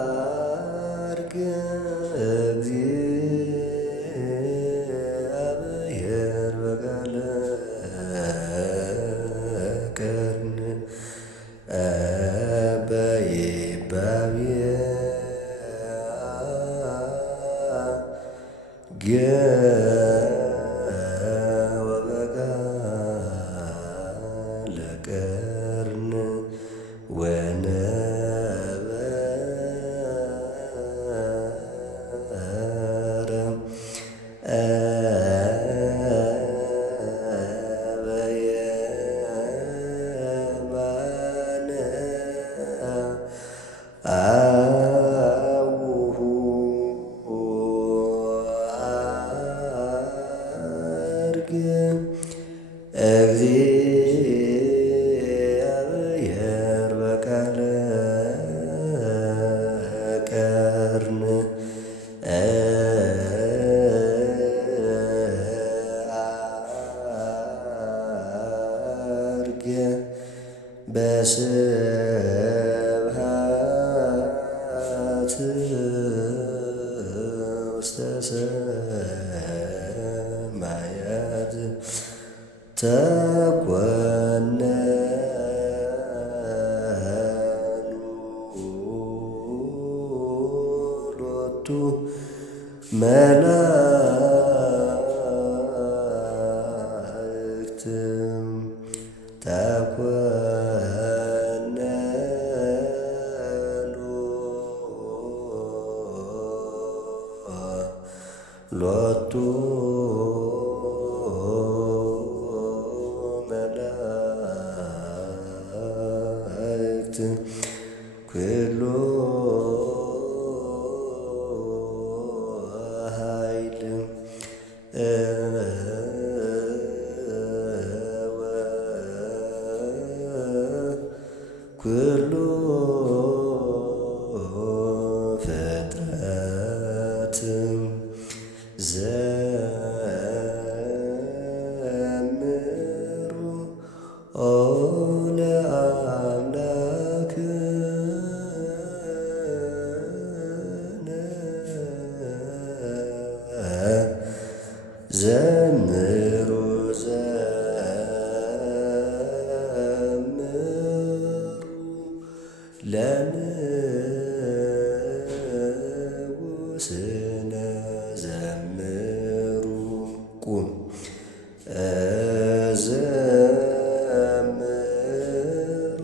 አርግ እግዚአብሔር በቃለ ቀርን በይባቤ ወበቃለ ቀርን ወነበረ በየማነ አቡሁ አርግ እግዚአብሔር በቃለ ቀርን አርግ በስብሐት ውስተ ሰማያት ተኰነኑ ሎቱ መላእክት ተኰነኑ ሎቱ መላእክት ኩሉ ኃይል ኩሉ ፍጥረት ዘምሩ ለአምላክነ ዘምሩ ለንጉሥነ ዘምሩ ቁም ዘምሩ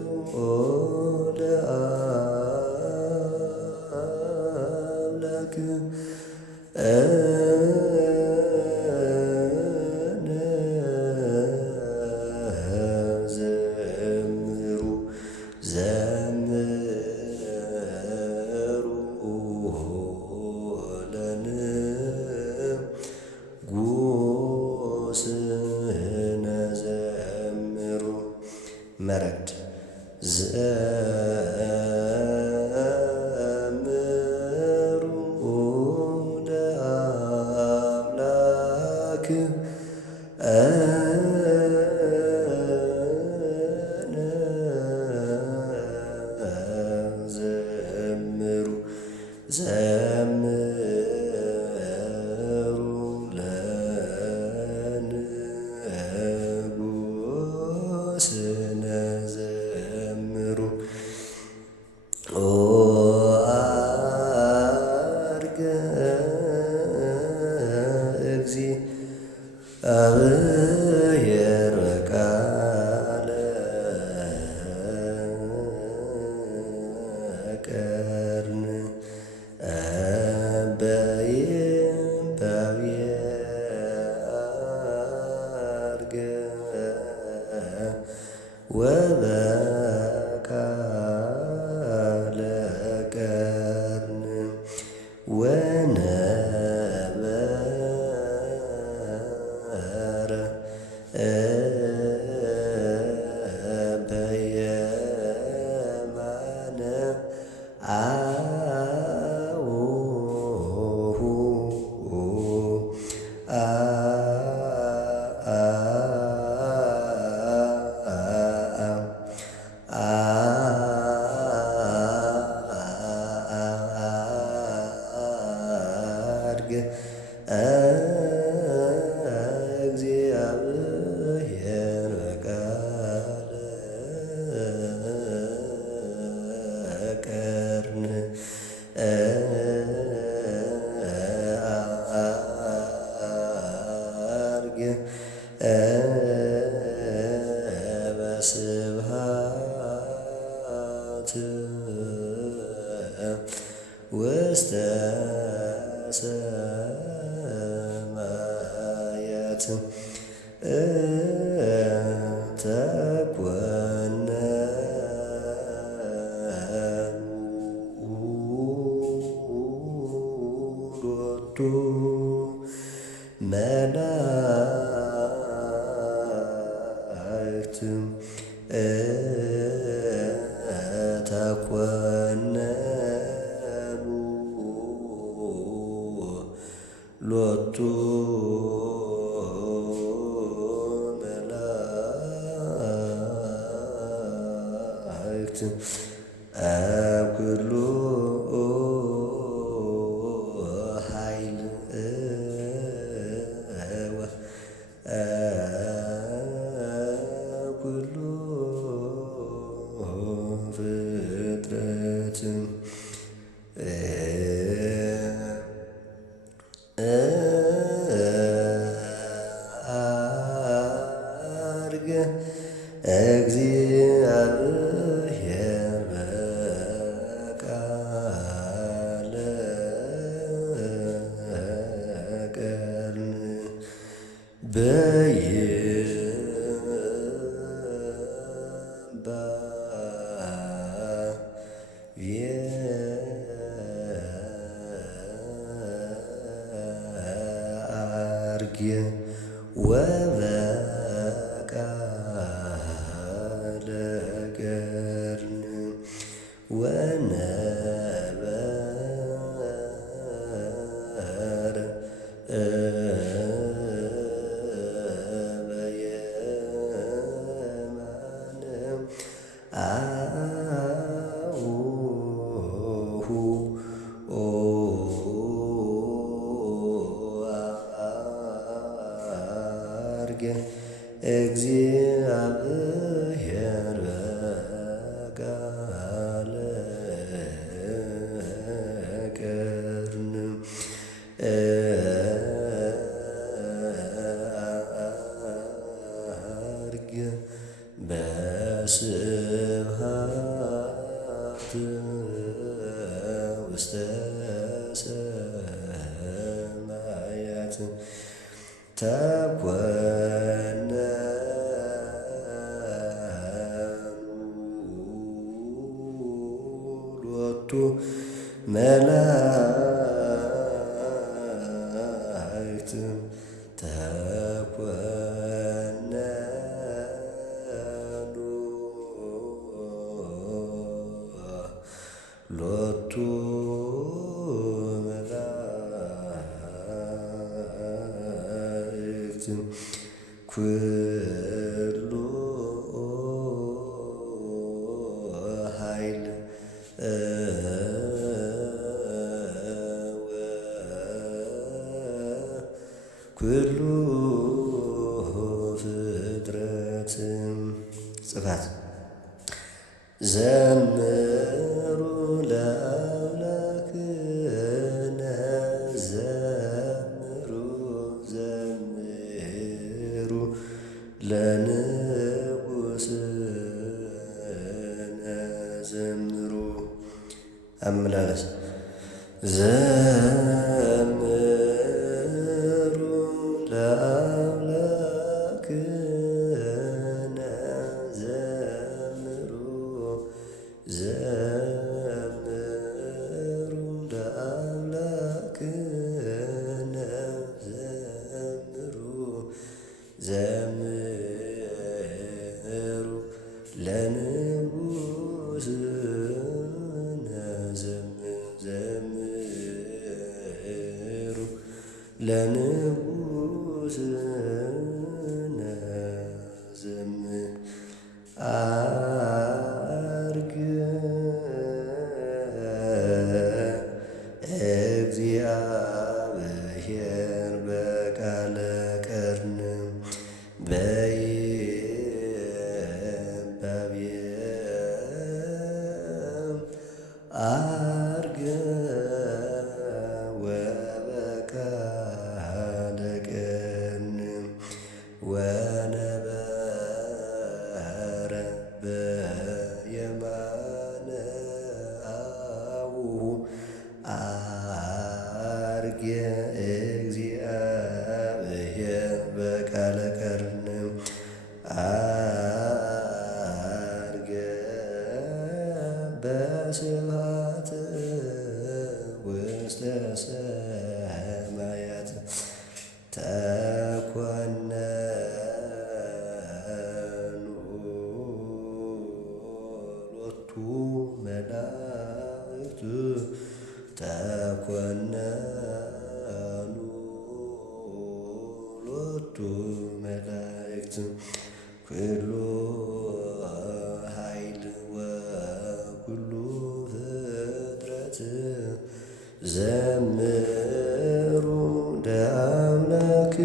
ለአምላክነ ዘምሩ ለንጉሥነ ዘምሩ መረድ ዘምሩ ለአምላክነ ዘምሩ ዘምሩ ለንጉሥነ ዘምሩ አርግ እግዚአብሔር በቃለ ቀርን በይባቤ አርግ ወበቃለ ቀርን ወነበረ በየማነ አቡሁ ውስተ ሰማያት ተኮነ ሎቱ መላእክት ተኮነኑ ሎቱ መላእክት አኩሉ ኃይል አኩሉ ፍጥረት አርገ እግዚአብሔር በቃለ ቀርን አርጌ ወበቃለ ቀርን ወነበረ በየማነ አውሁ አርገ እግዚአብሔር በቃለ ቀርን አርገ በስብሐት ውስተ ሰማያት ተኮነ ሎቱ መላእክት ተኮነኑ ሎቱ መላእክት ኩሉ ኃይል ኩሉ ፍጥረት ጽፋት ዘምሩ ለአምላክነ ዘምሩ ዘምሩ ለንጉሥነ ዘምሩ አመላለስ ዘምሩ ለአምላክነ ዘምሩ ዘምሩ ለአምላክነ ዘምሩ ዘምሩ ለንጉሥነ ዘምሩ ለንጉሥነ ዘምር አርግ እግዚአብሔር በቃለ ቀርን በይባቤም አርገ ወበቃለ ቀርን ወነበረ በየማነ አቡሁ በስብሐት ውስተ ሰማያት ተኮነኑ ሎቱ መላእክት ተኮነኑ ሎቱ መላእክት ኩሉ ኃይል ወኩሉ ፍጥረት ዘምሩ ለአምላክነ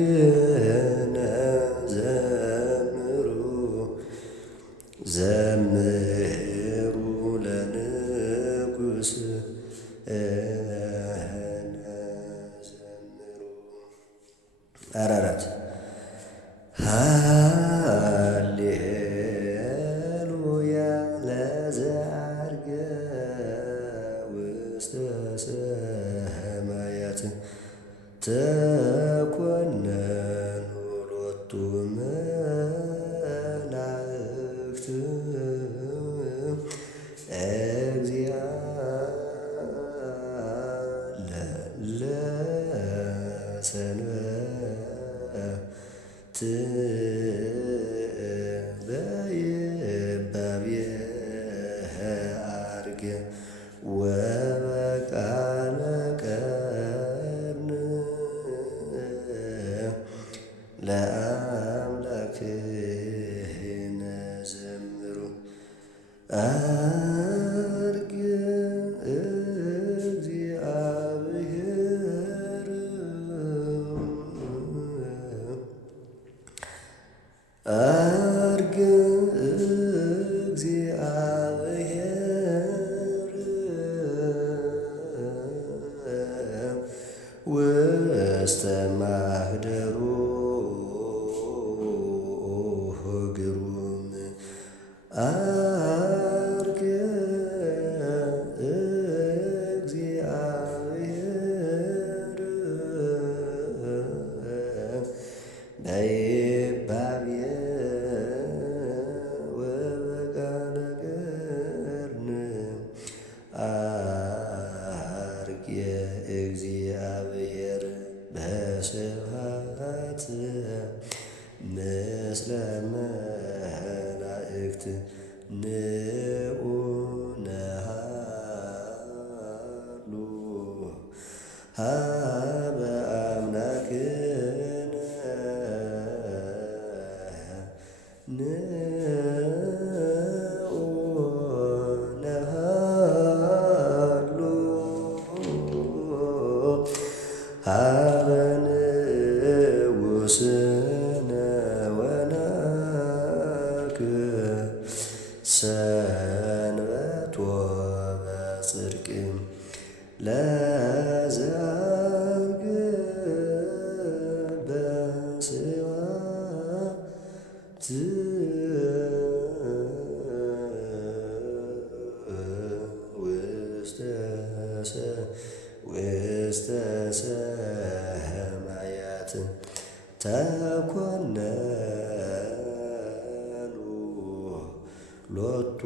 ዘምሩ ለንጉሥነ ዘምሩ። አራራት ሃሌሉያ ለዘዐርገ ውስተ ሰማያት ተኮነኑ ሎቱ መላእክት እግዚአ ለሰንበት በይባቤ ዐርገ ወበቃለ ቀርን ለአምላክነ ዘምሩ። ዐርገ እግዚአብሔር ዐርገ እግዚአብሔር ውስተ ማኅደሩ ግሩም። ዐርገ እግዚአብሔር በይባቤ ወበቃለ ቀርን ዐርገ እግዚአብሔር በስብሐት ምስለ መላእክት ንዑነሃሉ ሀበ አምላክነ ንዑነሃሉ ሀበ ንጉሥነ ሰንበቶ በጽድቅ ለዘዐርገ በስብሐት ውስተ ሰማያት ተኮነኑ ሎቱ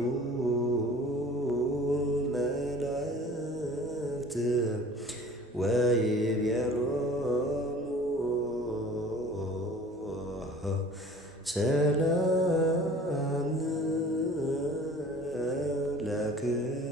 መላእክት ወይቤሎሙ ሰላም ለክሙ